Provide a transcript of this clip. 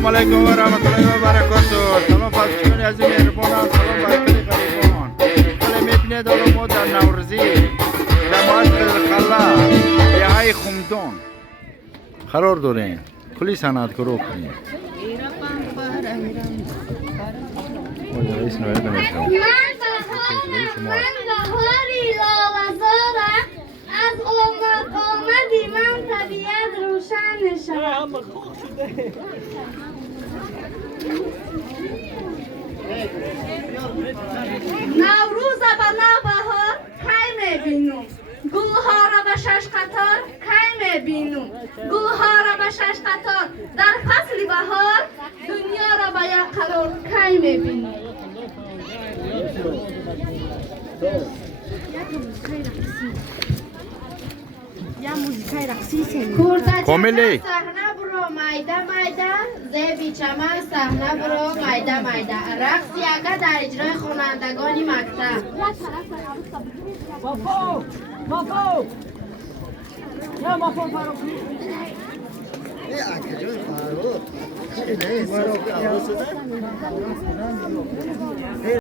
السلام علیکم و رحمت الله و برکاته. سلام پاسچونی از مهربانان، سلام بر کلی غریبان. کلی میبینید حالا ما در نوروزی جماعت قلقله یهای خمدان قرار داریم. کلی صنعتگرا کنیم. رئیس نوید نمیشتم. من بهاری لاله‌زارم. از آمدی من طبیعت روشن شد. نوروز به نوبهار کی میبینم، گلها را به شش قطار کی میبینم، گلها را به شش قطار در فصل بهار، دنیا را به یک قرار کی میبینم. یا موزیکای رقصی سنی کاملی صحنه برو میده میده، زیبی چمن صحنه برو میده میده، رقص یکه در اجرای خوانندگان مکتب. مافو یا مافو فاروقی نه